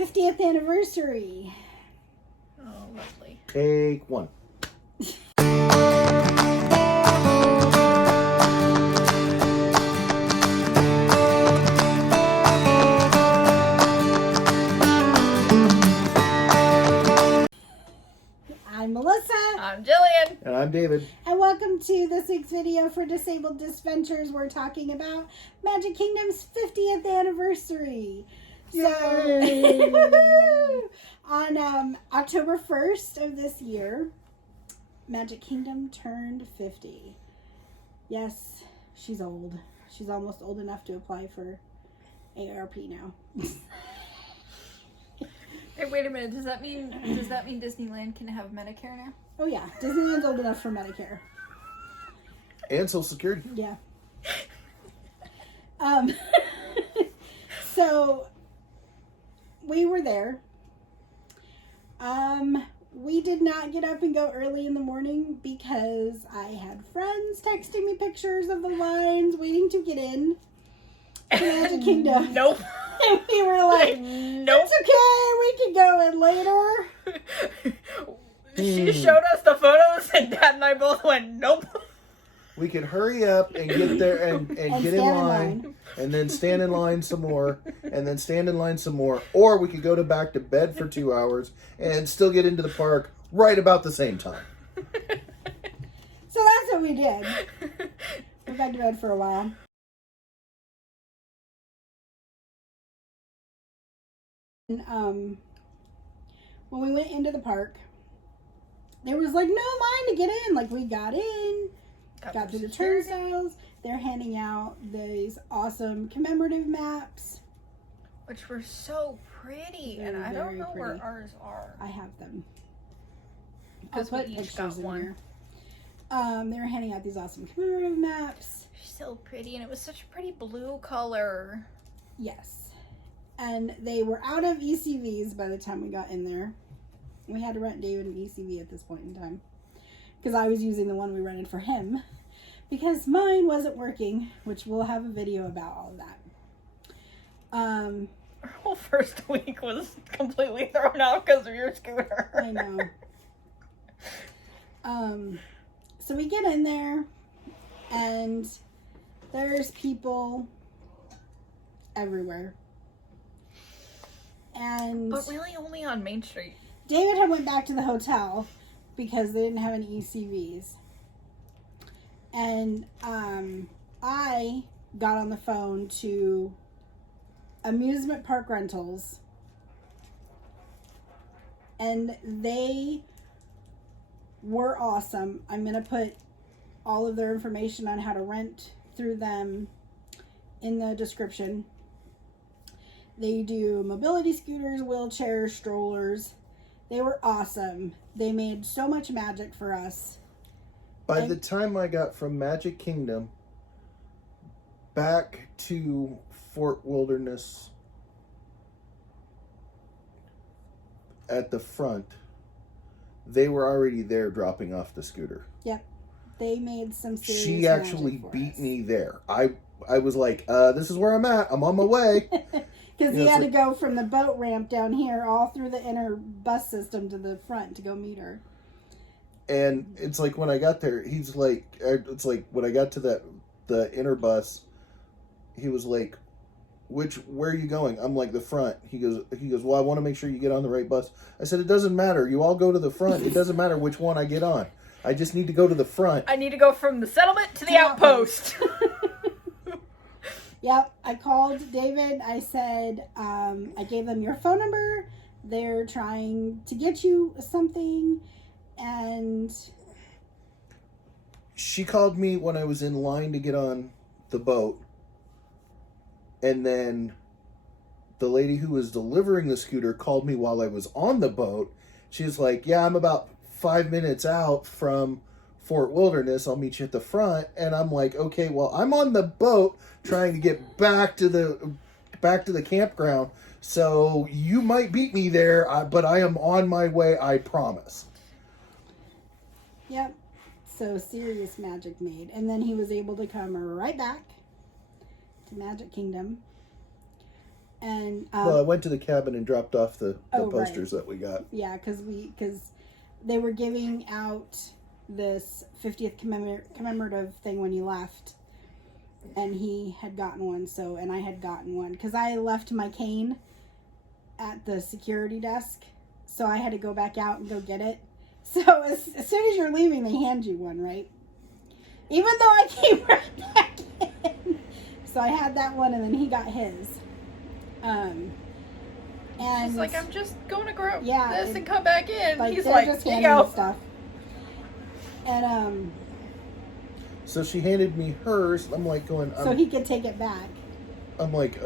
50th anniversary. Oh, lovely. Take one. I'm Melissa. I'm Jillian. And I'm David. And welcome to this week's video for Disabled DISventures. We're talking about Magic Kingdom's 50th anniversary. So, on October 1st of this year, Magic Kingdom turned 50. Yes, she's old. She's almost old enough to apply for ARP now. Hey, wait a minute. Does that mean Disneyland can have Medicare now? Oh yeah, Disneyland's old enough for Medicare. And Social Security. Yeah. So we were there. We did not get up and go early in the morning because I had friends texting me pictures of the lines waiting to get in to Magic Kingdom. Nope. And we were like, nope. it's okay, we can go in later. She showed us the photos, and Dad and I both went, nope. We could hurry up and get there and get in line, and then stand in line some more, and then stand in line some more. Or we could go back to bed for 2 hours and still get into the park right about the same time. So that's what we did. Went back to bed for a while. And, when we went into the park, there was like no line to get in. Like we got in, got through the turnstiles. They're handing out these awesome commemorative maps, which were so pretty, They're and I don't know very pretty. where ours are. I have them. Because we each got one. They were handing out these awesome commemorative maps. So pretty, and it was such a pretty blue color. Yes. And they were out of ECVs by the time we got in there. We had to rent David an ECV at this point in time. Because I was using the one we rented for him. Because mine wasn't working. Which we'll have a video about all of that. Our whole first week was completely thrown out because of your scooter. I know. So we get in there. And there's people everywhere. But really only on Main Street. David had went back to the hotel because they didn't have any ECVs. And I got on the phone to amusement park rentals. And they were awesome. I'm going to put all of their information on how to rent through them in the description. They do mobility scooters, wheelchairs, strollers. They were awesome. They made so much magic for us. By the time I got from Magic Kingdom back to Fort Wilderness at the front, they were already there dropping off the scooter. Yep. They made some serious She actually magic for beat us. me there. I was like, this is where I'm at. I'm on my way. Because he had to go from the boat ramp down here all through the inner bus system to the front to go meet her. And it's like when I got there, he's like, it's like when I got to the inner bus, he was like, where are you going? I'm like, the front. He goes, well, I want to make sure you get on the right bus. I said, it doesn't matter. You all go to the front. It doesn't matter which one I get on. I just need to go to the front. I need to go from the settlement to the outpost. Yep, I called David. I said, I gave them your phone number. They're trying to get you something. And she called me when I was in line to get on the boat. And then the lady who was delivering the scooter called me while I was on the boat. She was like, yeah, I'm about 5 minutes out from Fort Wilderness. I'll meet you at the front. And I'm like, okay, well, I'm on the boat trying to get back to the campground. So you might beat me there, but I am on my way, I promise. Yep. So serious magic made. And then he was able to come right back to Magic Kingdom. And Well, I went to the cabin and dropped off the Oh, posters that we got. yeah, because they were giving out this 50th commemorative thing when you left, and he had gotten one. So, and I had gotten one because I left my cane at the security desk, so I had to go back out and go get it. So as soon as you're leaving, they hand you one, right? Even though I came right back in. So I had that one, and then he got his. And She's like, I'm just going to grab Yeah, this and come back in. like He's they're like, just here you handing go. me stuff. And So she handed me hers. I'm like going. so he could take it back. I'm like,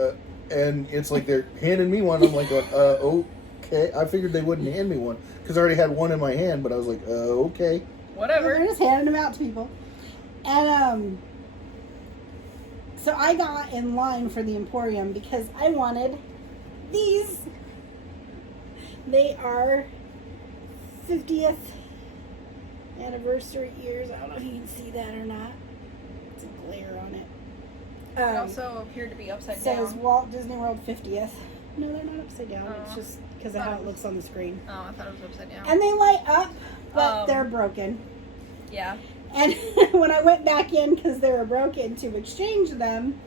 and it's like they're handing me one. I'm like, going, okay. I figured they wouldn't hand me one because I already had one in my hand. But I was like, okay. Whatever. They're just handing them out to people. And so I got in line for the Emporium because I wanted these. They are 50th anniversary years. I don't know if you can see that or not. It's a glare on it. It also appeared to be upside says down. Walt Disney World 50th. No, they're not upside down. It's Oh. just because of how it looks on the screen. Oh, I thought it was upside down. And they light up, but Um, they're broken. Yeah. And when I went back in because they were broken to exchange them,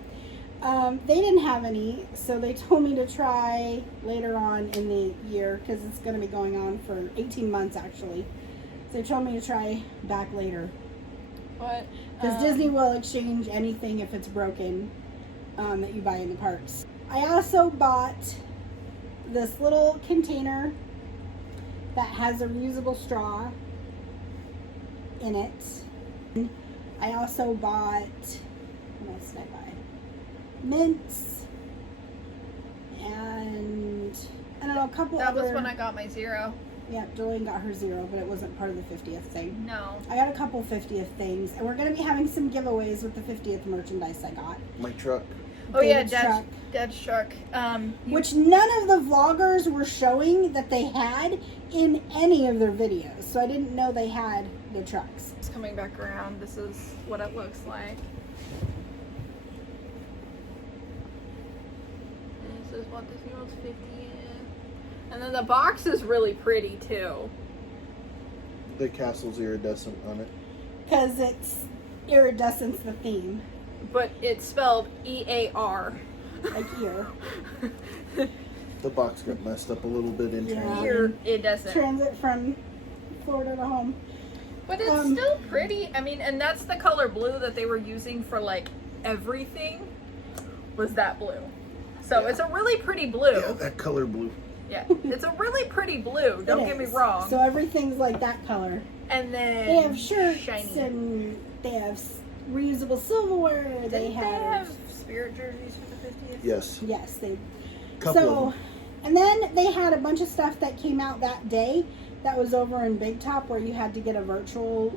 they didn't have any. So they told me to try later on in the year because it's going to be going on for 18 months actually. So they told me to try back later. What? Because Disney will exchange anything if it's broken that you buy in the parks. I also bought this little container that has a reusable straw in it. I also bought, what else did I buy? Mints and I don't know, a couple That other. was when I got my 0. Yeah, Jolene got her 0, but it wasn't part of the 50th thing. No. I got a couple 50th things, and we're going to be having some giveaways with the 50th merchandise I got. My truck. Oh yeah, David's truck, Dad's truck. which none of the vloggers were showing that they had in any of their videos, so I didn't know they had the trucks. It's coming back around. This is what it looks like. This is what Disney World's 50 is. And then the box is really pretty too. The castle's iridescent on it. Because it's iridescence the theme, But it's spelled EAR. like here. The box got messed up a little bit in Yeah. transit. Here it doesn't. Transit from Florida to home. But it's still pretty. I mean, and that's the color blue that they were using for like everything was that blue. So Yeah. it's a really pretty blue. Yeah, that color blue. Yeah, it's a really pretty blue. Don't It get me is. wrong. So everything's like that color. And then They have shirts shiny. and they have reusable silverware. Didn't They have spirit jerseys for the 50th? Yes. yes, they. Couple So, of them. and then they had a bunch of stuff that came out that day that was over in Big Top where you had to get a virtual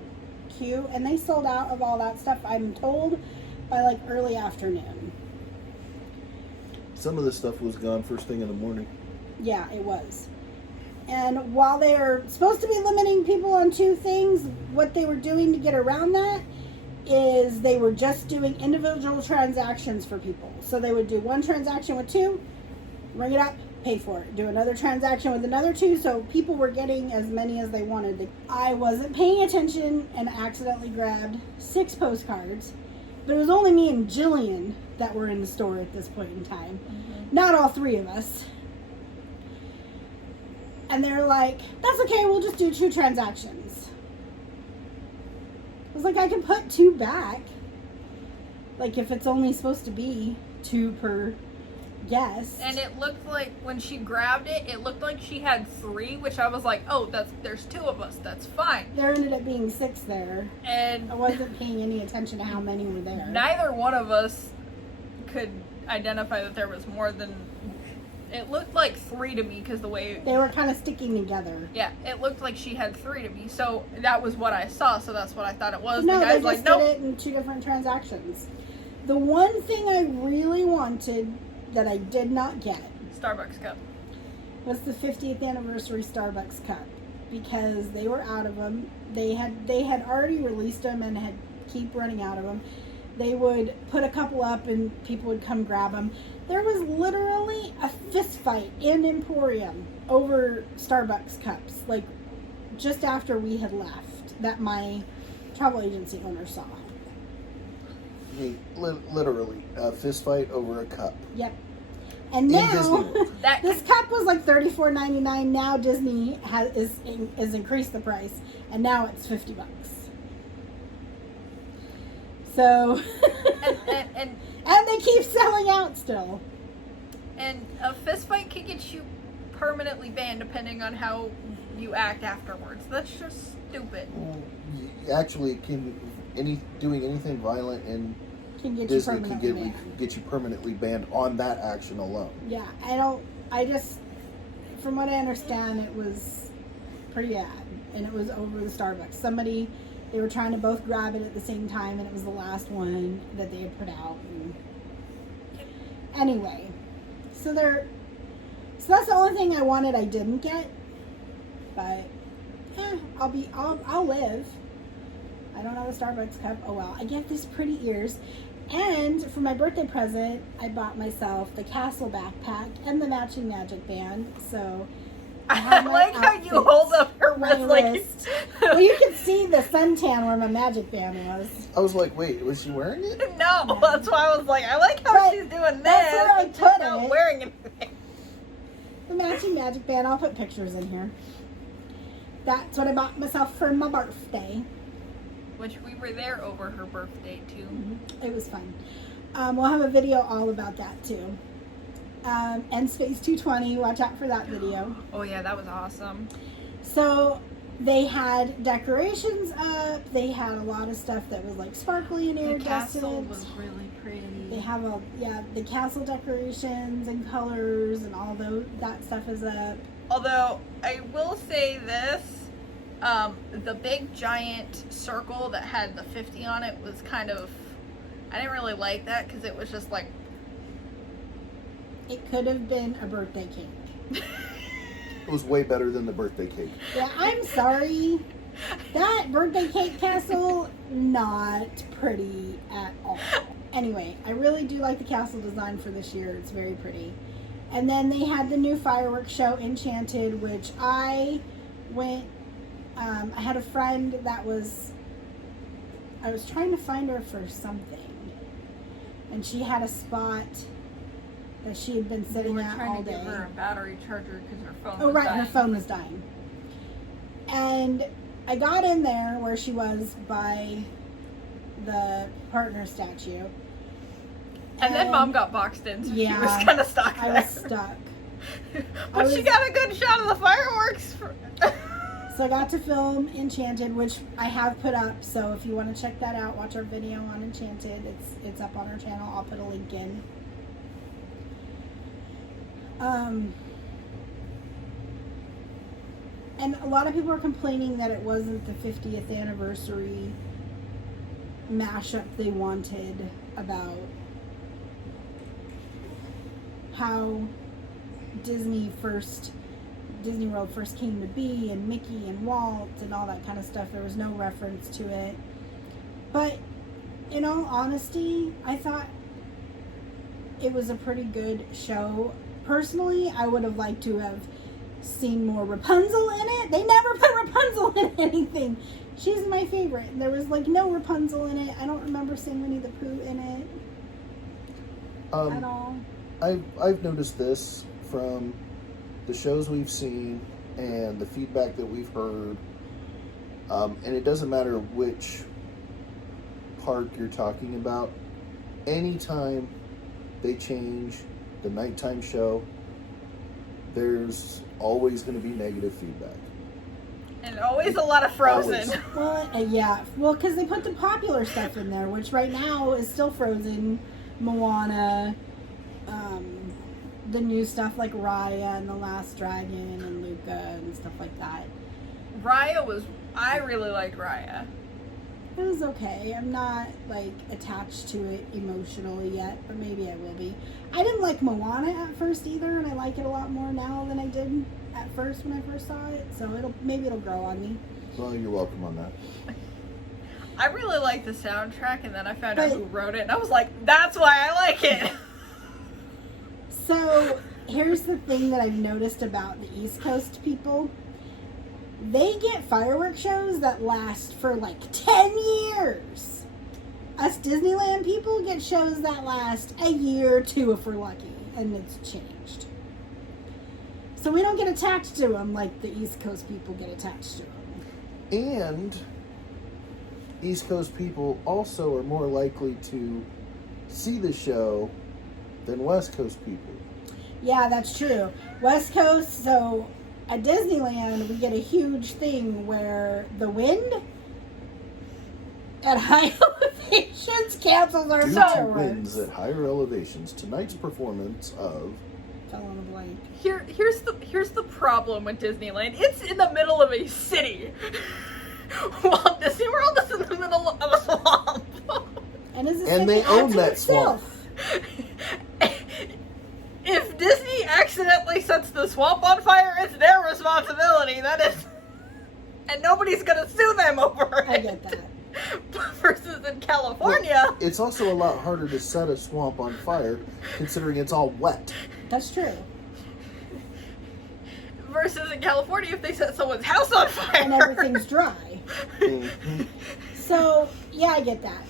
queue, and they sold out of all that stuff, I'm told, by like early afternoon. Some of the stuff was gone first thing in the morning. Yeah, it was. And while they are supposed to be limiting people on 2 things, what they were doing to get around that is they were just doing individual transactions for people. So they would do 1 transaction with 2, ring it up, pay for it. Do another transaction with another 2, so people were getting as many as they wanted. I wasn't paying attention and accidentally grabbed 6 postcards, but it was only me and Jillian that were in the store at this point in time. Not all 3 of us. And they're like, that's okay, we'll just do 2 transactions. I was like, I can put 2 back. Like, if it's only supposed to be 2 per guest. And it looked like when she grabbed it, it looked like she had 3, which I was like, oh, there's 2 of us. That's fine. There ended up being 6 there. And I wasn't paying any attention to how many were there. neither one of us could identify that there was more than. It looked like 3 to me because the way. They were kind of sticking together. Yeah, it looked like she had 3 to me. So that was what I saw. So that's what I thought it was. No, the they guy's just like, nope. did it in 2 different transactions. The one thing I really wanted that I did not get Starbucks cup. was the 50th anniversary Starbucks cup because they were out of them. They had already released them and had keep running out of them. They would put a couple up and people would come grab them. There was literally a fist fight in Emporium over Starbucks cups, like just after we had left, that my travel agency owner saw. Literally, a fist fight over a cup. Yep. And now, That this cup was like $34.99. Now Disney has increased the price, and now it's $50. So, and they keep selling out still. And a fist fight can get you permanently banned depending on how you act afterwards. That's just stupid. Well, actually, doing anything violent in Can get Disney you can permanently banned. get you permanently banned on that action alone. Yeah, from what I understand, it was pretty bad, and it was over the Starbucks. They were trying to both grab it at the same time, and it was the last one that they had put out. And anyway, so that's the only thing I wanted I didn't get, but I'll live. I don't have a Starbucks cup. Oh well. I get these pretty ears. And for my birthday present, I bought myself the castle backpack and the matching magic band. So I like how you hold up her wrist like. Well, you can see the suntan where my magic band was. I was like, wait, was she wearing it? No, that's why I was like, I like how But she's doing this. that's where I but she's put not it. wearing anything. The matching magic band. I'll put pictures in here. That's what I bought myself for my birthday. Which we were there over her birthday too. Mm-hmm. It was fun. We'll have a video all about that too. And Space 220, watch out for that video. Oh yeah, that was awesome. So they had decorations up. They had a lot of stuff that was like sparkly and The iridescent. castle was really pretty. They have the castle decorations and colors and all that stuff is up. Although I will say this, the big giant circle that had the 50 on it was kind of, I didn't really like that because it was just like. It could have been a birthday cake. It was way better than the birthday cake. Yeah, I'm sorry. That birthday cake castle, not pretty at all. Anyway, I really do like the castle design for this year. It's very pretty. And then they had the new fireworks show, Enchanted, which I went, I had a friend I was trying to find her for something. And she had a spot that she had been sitting at all day. Trying to give her a battery charger because her phone Oh, was right, dying. her phone was dying. And I got in there where she was by the partner statue. And then Mom got boxed in, so she Yeah, was kind of stuck I there. was stuck. But she got a good shot of the fireworks. So I got to film Enchanted, which I have put up. So if you want to check that out, watch our video on Enchanted. It's up on our channel. I'll put a link in. And a lot of people are complaining that it wasn't the 50th anniversary mashup they wanted about how Disney World first came to be, and Mickey and Walt and all that kind of stuff. There was no reference to it. But in all honesty, I thought it was a pretty good show. Personally, I would have liked to have seen more Rapunzel in it. They never put Rapunzel in anything. She's my favorite. There was like no Rapunzel in it. I don't remember seeing Winnie the Pooh in it at all. I've noticed this from the shows we've seen and the feedback that we've heard, and it doesn't matter which park you're talking about. Anytime they change the nighttime show, there's always going to be negative feedback. And always a lot of Frozen. Always. Well, yeah. Well, because they put the popular stuff in there, which right now is still Frozen, Moana, the new stuff like Raya and The Last Dragon and Luca and stuff like that. I really liked Raya. It was okay. I'm not like attached to it emotionally yet, but maybe I will be. I didn't like Moana at first either, and I like it a lot more now than I did at first when I first saw it. So maybe it'll grow on me. Well, you're welcome on that. I really liked the soundtrack, and then I found out who wrote it, and I was like, that's why I like it. So here's the thing that I've noticed about the East Coast people. They get fireworks shows that last for like 10 years. Us Disneyland people get shows that last a year or two if we're lucky, and it's changed. So we don't get attached to them like the East Coast people get attached to them. And East Coast people also are more likely to see the show than West Coast people. Yeah, that's true. West Coast, so at Disneyland, we get a huge thing where the wind at high elevations cancels our Due to fireworks. winds at higher elevations, tonight's performance of... Fell on a blank. Here's the problem with Disneyland. It's in the middle of a city. Walt Disney World is in the middle of a swamp. And, they own that swamp. If Disney accidentally sets the swamp on fire, it's their responsibility. That is, and nobody's gonna sue them over it. I get that. Versus in California, Well, it's also a lot harder to set a swamp on fire, considering it's all wet. That's true. versus in California, if they set someone's house on fire And everything's dry. Mm-hmm. So, yeah, I get that.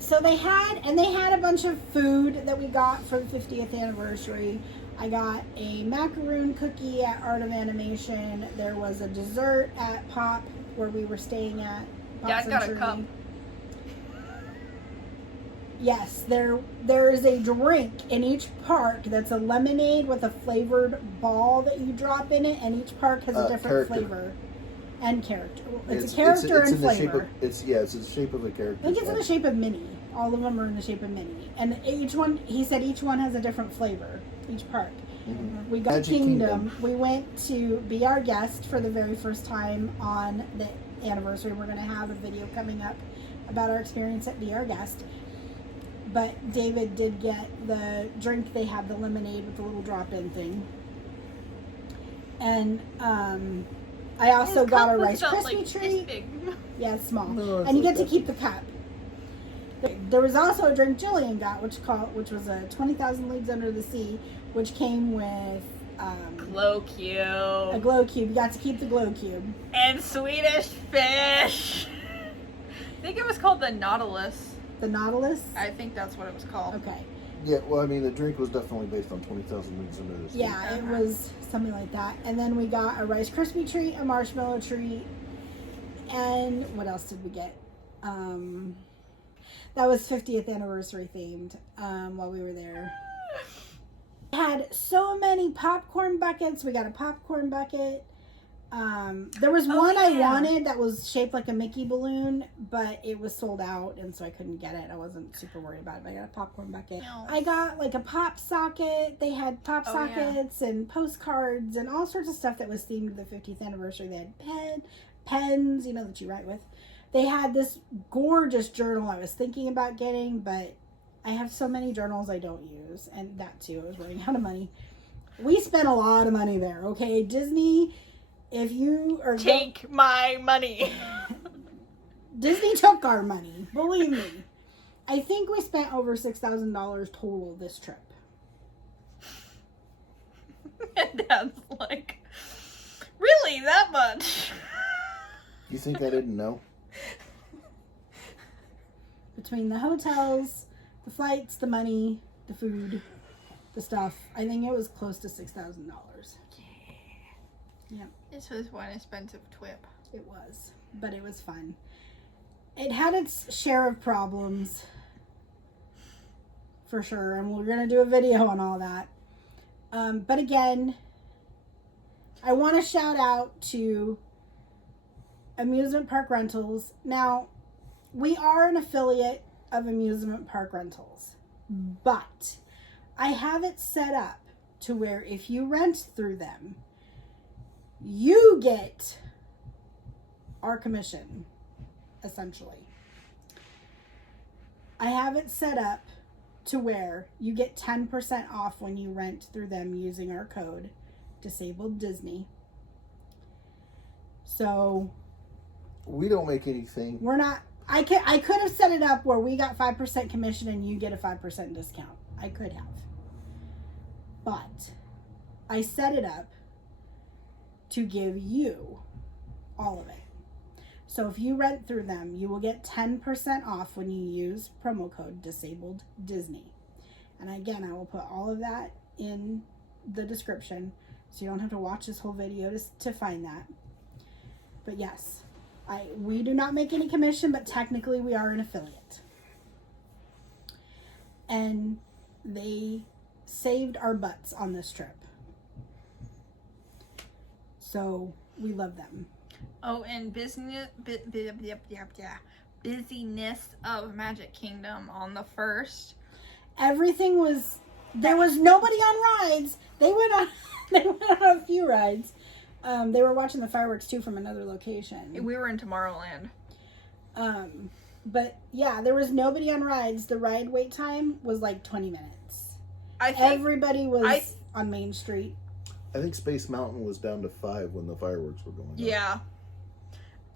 So they had a bunch of food that we got for the 50th anniversary. I got a macaroon cookie at Art of Animation. There was a dessert at Pop, where we were staying at. Pop Yeah, I got a Century. cup. Yes, there is a drink in each park that's a lemonade with a flavored ball that you drop in it, and each park has a different character. flavor and character. It's a character and in the shape flavor. of, it's in the shape of a character. I think it's in the shape of Minnie. All of them are in the shape of Minnie. And each one, he said each one has a different flavor, each park. Mhm. We got Magic Kingdom. Kingdom. We went to be our guest for the very first time on the anniversary. We're going to have a video coming up about our experience at Be Our Guest. But David did get the drink. They have the lemonade with the little drop-in thing. And I also His got cup a was Rice not, Krispie like, this treat. big. Yeah, it's small. No, it's and you like get to that. keep the cup. There was also a drink Jillian got, which was a 20,000 Leagues Under the Sea, which came with Glow a cube glow cube. You got to keep the glow cube. and Swedish fish. I think it was called the Nautilus. The Nautilus. I think that's what it was called. Okay. Yeah, well, I mean, the drink was definitely based on 20,000 Leagues Under the Sea. Yeah, it was something like that. And then we got a Rice Krispie treat, a marshmallow treat, and what else did we get? That was 50th anniversary themed while we were there. We had so many popcorn buckets. We got a popcorn bucket. There was one I wanted that was shaped like a Mickey balloon, but it was sold out, and so I couldn't get it. I wasn't super worried about it. But I got a popcorn bucket. No. I got like a pop socket. They had pop Oh, sockets and postcards and all sorts of stuff that was themed to the 50th anniversary. They had pens, that you write with. They had this gorgeous journal I was thinking about getting, but I have so many journals I don't use, and that too, I was running out of money. We spent a lot of money there, okay? Disney, if you are... Take my money. Disney took our money, believe me. I think we spent over $6,000 total this trip. And Dad's like, really, that much? You think I didn't know? Between the hotels, the flights, the money, the food, the stuff, I think it was close to $6,000. Yeah. This was one expensive trip. It was, but it was fun. It had its share of problems, for sure, and we're going to do a video on all that. But again, I want to shout out to Amusement Park Rentals. Now, we are an affiliate of Amusement Park Rentals, but I have it set up to where if you rent through them, you get our commission, essentially. I have it set up to where you get 10% off when you rent through them using our code, Disabled Disney. So We don't make anything. we're not... I could have set it up where we got 5% commission and you get a 5% discount. I could have. But I set it up to give you all of it. So if you rent through them, you will get 10% off when you use promo code Disabled Disney. And again, I will put all of that in the description, so you don't have to watch this whole video to find that. But yes, we do not make any commission, but technically we are an affiliate. And they saved our butts on this trip. So we love them. Oh, and busyness of Magic Kingdom on the 1st. Everything was, there was nobody on rides. They went on a few rides. They were watching the fireworks too from another location. We were in Tomorrowland. But yeah, there was nobody on rides. The ride wait time was like 20 minutes. Everybody was on Main Street. I think Space Mountain was down to 5 when the fireworks were going on. Yeah.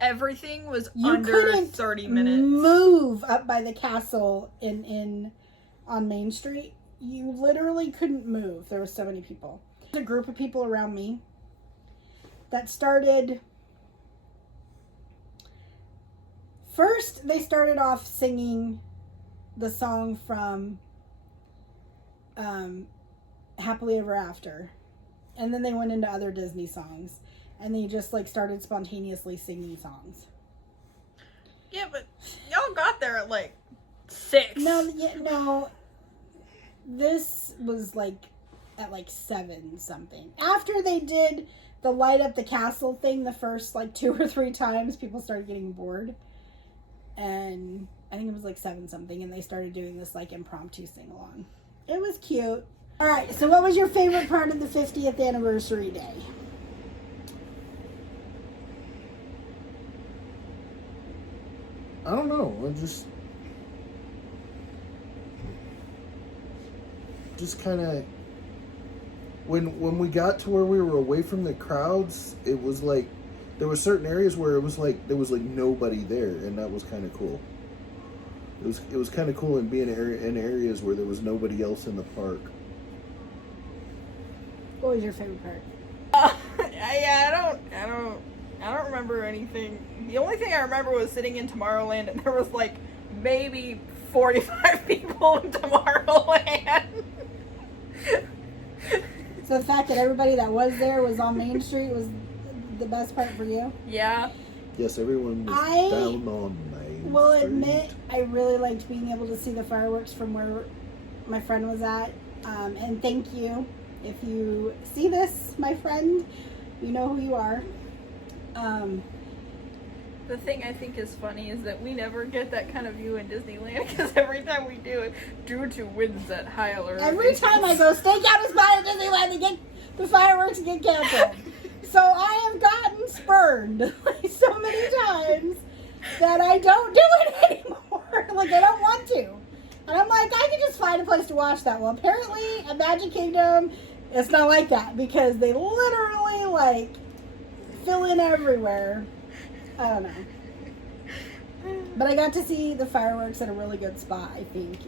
Everything was under 30 minutes. Move up by the castle on Main Street. You literally couldn't move. There were so many people. There's a group of people around me that started. First, they started off singing the song from Happily Ever After. And then they went into other Disney songs. And they just like started spontaneously singing songs. Yeah, but y'all got there at like 6. No. This was like at like 7 something. After they did the light up the castle thing the first like 2 or 3 times, people started getting bored. And I think it was like 7 something, and they started doing this like impromptu sing along. It was cute. All right, so what was your favorite part of the 50th anniversary day? I don't know. I just kind of when we got to where we were away from the crowds, it was like there were certain areas where it was like there was like nobody there, and that was kind of cool. It was kind of cool in being in areas where there was nobody else in the park. What was your favorite part? I don't remember anything. The only thing I remember was sitting in Tomorrowland, and there was like maybe 45 people in Tomorrowland. So the fact that everybody that was there was on Main Street was the best part for you? Yeah. Yes, everyone was down on Main Street. Will admit I really liked being able to see the fireworks from where my friend was at. And thank you. If you see this, my friend, you know who you are. The thing I think is funny is that we never get that kind of view in Disneyland, because every time we do it, due to winds at high alert. Every time I go stakeout a spot at Disneyland, the fireworks get canceled. So I have gotten spurned like so many times that I don't do it anymore. Like I don't want to. And I'm like, I can just find a place to watch that. Well, apparently at Magic Kingdom, it's not like that, because they literally like fill in everywhere. I don't know. But I got to see the fireworks at a really good spot, I think.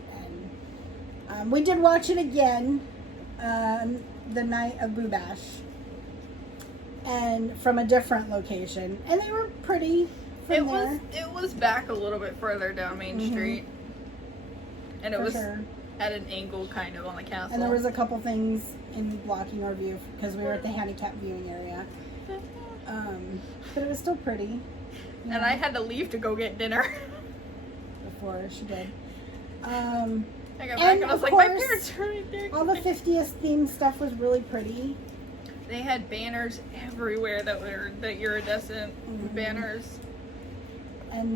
And we did watch it again the night of Boo Bash. And from a different location. And they were pretty from there. It was back a little bit further down Main Street. And it was at an angle kind of on the castle. And there was a couple things in blocking our view because we were at the handicap viewing area. But it was still pretty. And I had to leave to go get dinner. Before she did. I got back and I was like, my parents are right there. All the 50th themed stuff was really pretty. They had banners everywhere that were the iridescent banners. And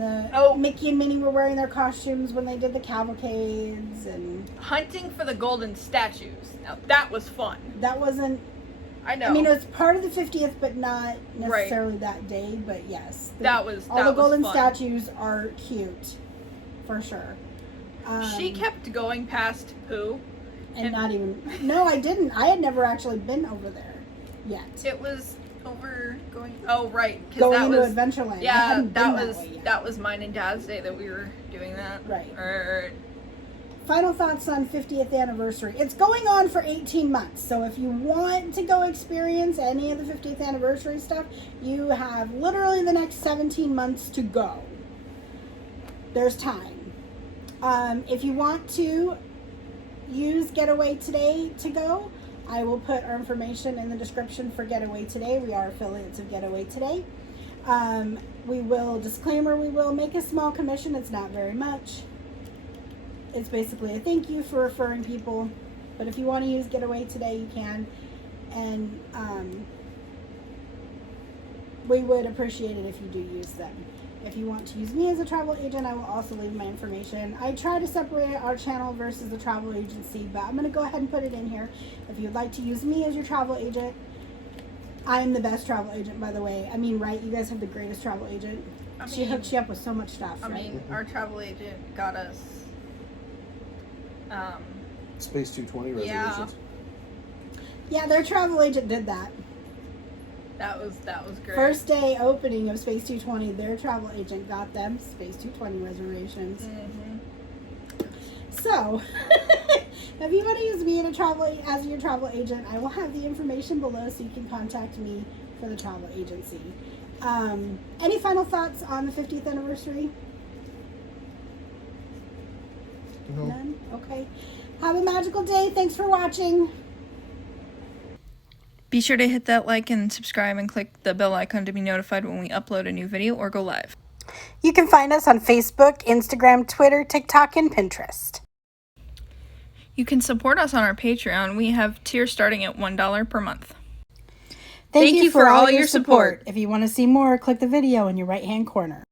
Mickey and Minnie were wearing their costumes when they did the cavalcades and hunting for the golden statues. Now that was fun. That wasn't. I know. I mean, it was part of the 50th, but not necessarily that day. But yes, all the golden fun. statues are cute, for sure. She kept going past Pooh, and not even. No, I didn't. I had never actually been over there yet. It was over going. Oh right, going into Adventureland. Yeah, that was mine and Dad's day that we were doing that. Right. final thoughts on 50th anniversary. It's going on for 18 months. So if you want to go experience any of the 50th anniversary stuff, you have literally the next 17 months to go. There's time. If you want to use Getaway Today to go, I will put our information in the description for Getaway Today. We are affiliates of Getaway Today. We will make a small commission. It's not very much. It's basically a thank you for referring people. But if you want to use Getaway Today, you can. And we would appreciate it if you do use them. If you want to use me as a travel agent, I will also leave my information. I try to separate our channel versus the travel agency, but I'm going to go ahead and put it in here. If you'd like to use me as your travel agent, I'm the best travel agent, by the way. I mean, right? You guys have the greatest travel agent. She hooks you up with so much stuff, right? I mean, our travel agent got us... Space 220 reservations. Yeah, their travel agent did that. That was great. First day opening of Space 220, their travel agent got them Space 220 reservations. Mm-hmm. So, if you want to use me as your travel agent, I will have the information below so you can contact me for the travel agency. Any final thoughts on the 50th anniversary? No. None? Okay. Have a magical day. Thanks for watching. Be sure to hit that like and subscribe and click the bell icon to be notified when we upload a new video or go live. You can find us on Facebook, Instagram, Twitter, TikTok, and Pinterest. You can support us on our Patreon. We have tiers starting at $1 per month. Thank you for all your support. If you want to see more, click the video in your right-hand corner.